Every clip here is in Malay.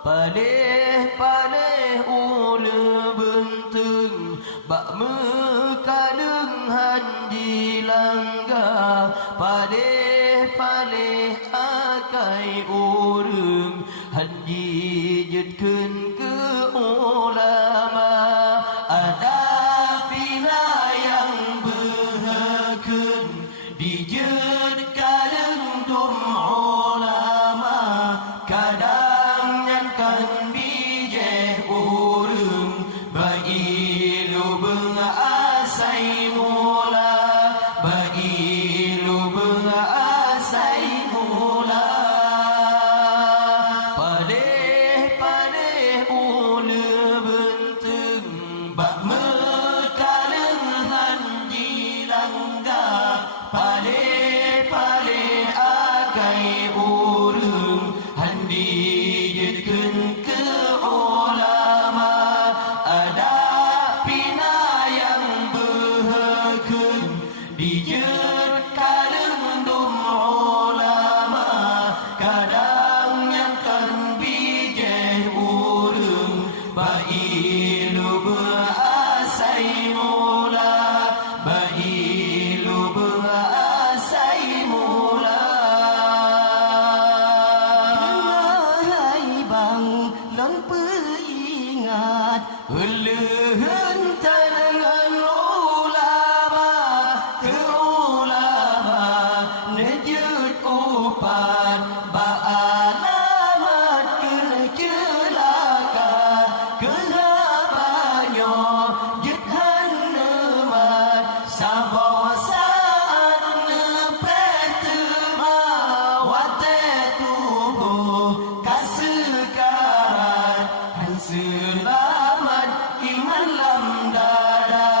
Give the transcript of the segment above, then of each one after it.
Paleh-paleh ulu bentung bak mekadeng hanji langgar. Paleh-paleh akai urung hanji jetkeun ke ulama. Ada pila yang berhakun dijet kadang dum ulama. Kadang nyankan bijeh urung bagi lu bengasai mula. Bagi lu bengasai mula. Padeh-padeh ulu bentung bak mekadeng hanji langgar. Paleh-paleh akai urung handi jetkeun ke ulama. Ada pina yang berhakun dijet kadang dum ulama. Kadang nyankan bijeh urung bai lu berasai mula. Bai lu berasai mula. Hai bang lon peringat ulun tangan ulama. Ke ulama nejut upat ba alamat celaka. Kehabanyo jet hanemat sabar saat nepetema. Wate tubuh kasekarat han selamat iman lam dada.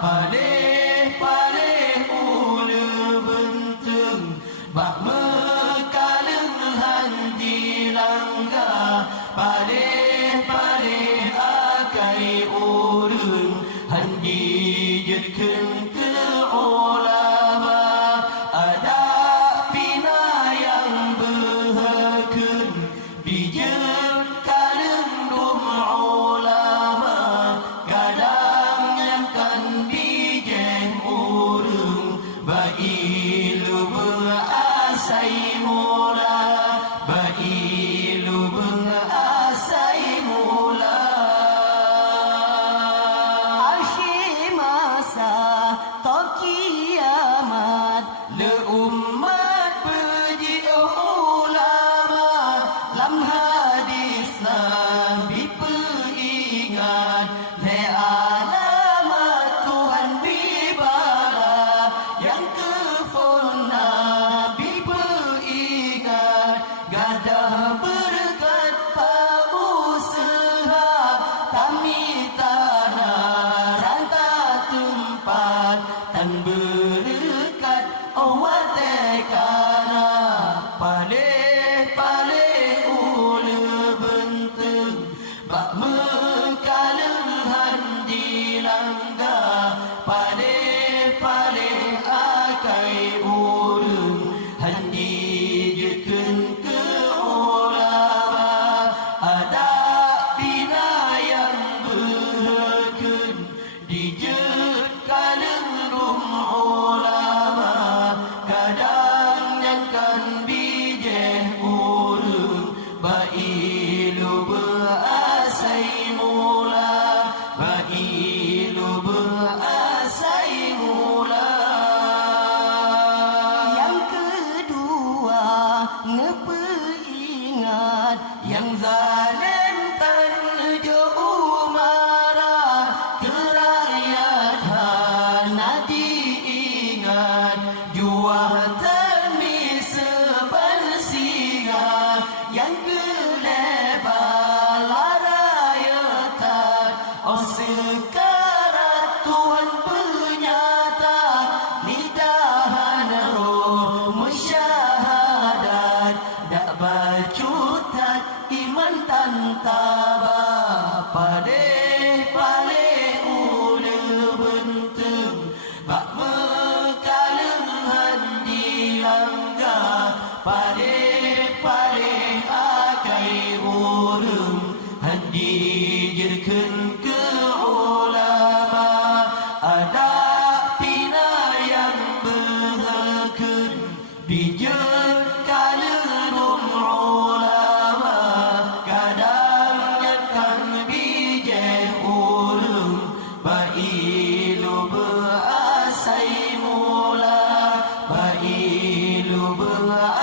Paleh-paleh ulu bentung bak mekadeng hanji langgar. Paleh-paleh akai urung hanji jetkeun ke ulama. Ada pina yang berhakun dijet kadang dum ulama. Kadang nyankan bijeh urung bai lu berasai mula. Bai lu berasai mula. Akhir masa tak kiamat le umat puji ulama. Lam hadis Nabi peringat le alamat Tuhan bibara. Yang kefon Nabi beringat gadah berkat pausaha. Kami tanah ranta tempat tan berkat awat tekana. Paleh-paleh ulu bentung bak mekadeng hanji langgar. Paleh-paleh akai urung hanji jetkeun ke ulama. Ada pina yang berhakun dijet kadang dum ulama. Kadang nyankan bijeh urung bai lu berasai mula. Bai lu berasai mula. Yang kedua ngeperingat yang zalim tan jauh marah. Kerakyatan diingat jual temi seban singa. Yang kelebar larayatan oh dua